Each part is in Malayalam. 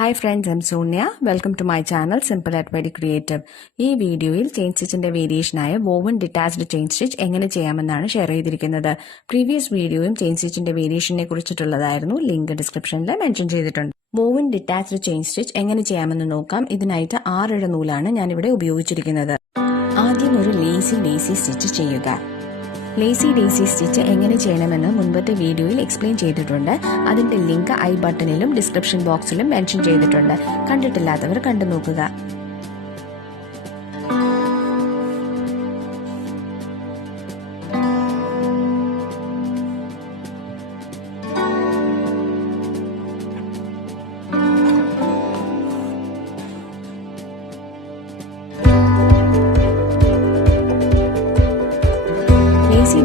Hi friends, I'm Sonia. Welcome to my channel Simple at Very Creative. ഈ വീഡിയോയിൽ ചെയിൻ സ്റ്റിച്ചിന്റെ വേരിയേഷനായ വോവൻ ഡിറ്റാച്ച്ഡ് ചെയിൻ സ്റ്റിച്ച് എങ്ങനെ ചെയ്യാമെന്നാണ് ഷെയർ ചെയ്തിരിക്കുന്നത്. പ്രീവിയസ് വീഡിയോയും ചെയിൻ സ്റ്റിച്ചിന്റെ വേരിയേഷനെ കുറിച്ചിട്ടുള്ളതായിരുന്നു. ലിങ്ക് ഡിസ്ക്രിപ്ഷനിൽ മെൻഷൻ ചെയ്തിട്ടുണ്ട്. വോവൻ ഡിറ്റാച്ച്ഡ് ചെയിൻ സ്റ്റിച്ച് എങ്ങനെ ചെയ്യാമെന്ന് നോക്കാം. ഇതിനായിട്ട് 6 ഇഴ നൂലാണ് ഞാനിവിടെ ഉപയോഗിച്ചിരിക്കുന്നത്. ആദ്യം ഒരു ലേസി സ്റ്റിച്ച് ചെയ്യുക. ലേസി ഡേസി സ്റ്റിച്ച് എങ്ങനെ ചെയ്യണമെന്ന് മുൻപത്തെ വീഡിയോയിൽ എക്സ്പ്ലെയിൻ ചെയ്തിട്ടുണ്ട്. അതിന്റെ ലിങ്ക് ഐ ബട്ടണിലും ഡിസ്ക്രിപ്ഷൻ ബോക്സിലും മെൻഷൻ ചെയ്തിട്ടുണ്ട്. കണ്ടിട്ടില്ലാത്തവർ കണ്ടു നോക്കുക.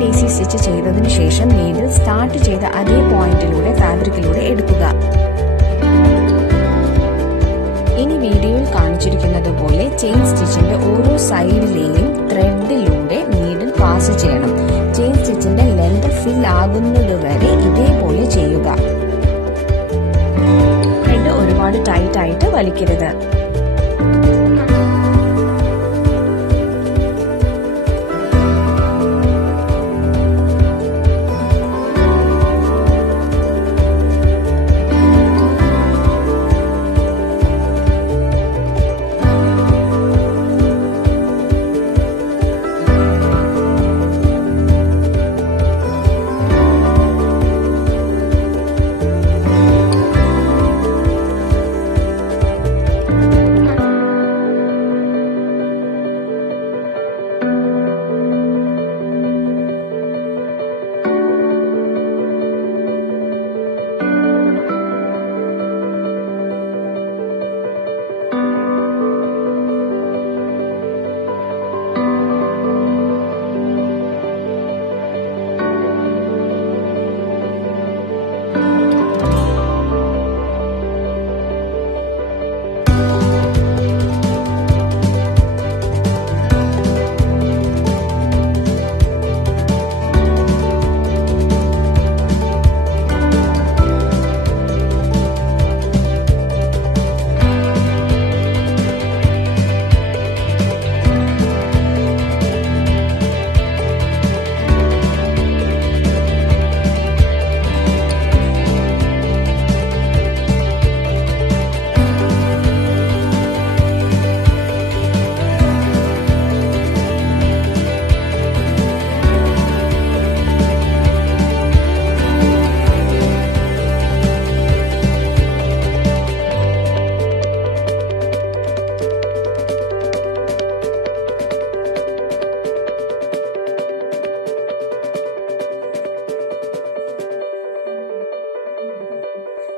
ഡേസി സ്റ്റിച്ച് ചെയ്തതിനു ശേഷം നീഡിൽ സ്റ്റാർട്ട് ചെയ്ത അതേ പോയിന്റിലൂടെ ഫാബ്രിക്കിലൂടെ എടുക്കുക. ഇനി വീഡിയോയിൽ കാണിച്ചിരിക്കുന്നത് പോലെ ചെയിൻ സ്റ്റിച്ചിന്റെ ഓരോ സൈഡിലെയും ത്രെഡിലൂടെ നീഡിൽ പാസ് ചെയ്യണം. ചെയിൻ സ്റ്റിച്ചിന്റെ ലെങ്ത് ഫിൽ ആകുന്നതുവരെ ഇതേപോലെ ചെയ്യുക. ത്രെഡ് ഒരുപാട് ടൈറ്റ് ആയിട്ട് വലിക്കരുത്.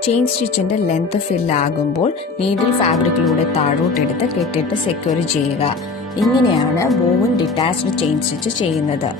ചെയിൻ സ്റ്റിച്ചിന്റെ ലെങ്ത് ഫിൽ ആകുമ്പോൾ നീഡിൽ ഫാബ്രിക്കിലൂടെ താഴോട്ടെടുത്ത് കെട്ടിട്ട് സെക്യൂർ ചെയ്യുക. ഇങ്ങനെയാണ് വോവൻ ഡിറ്റാച്ച്ഡ് ചെയിൻ സ്റ്റിച്ച് ചെയ്യുന്നത്.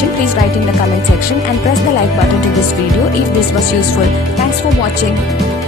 information, please write in the comment section and press the like button to this video if this was useful. Thanks for watching.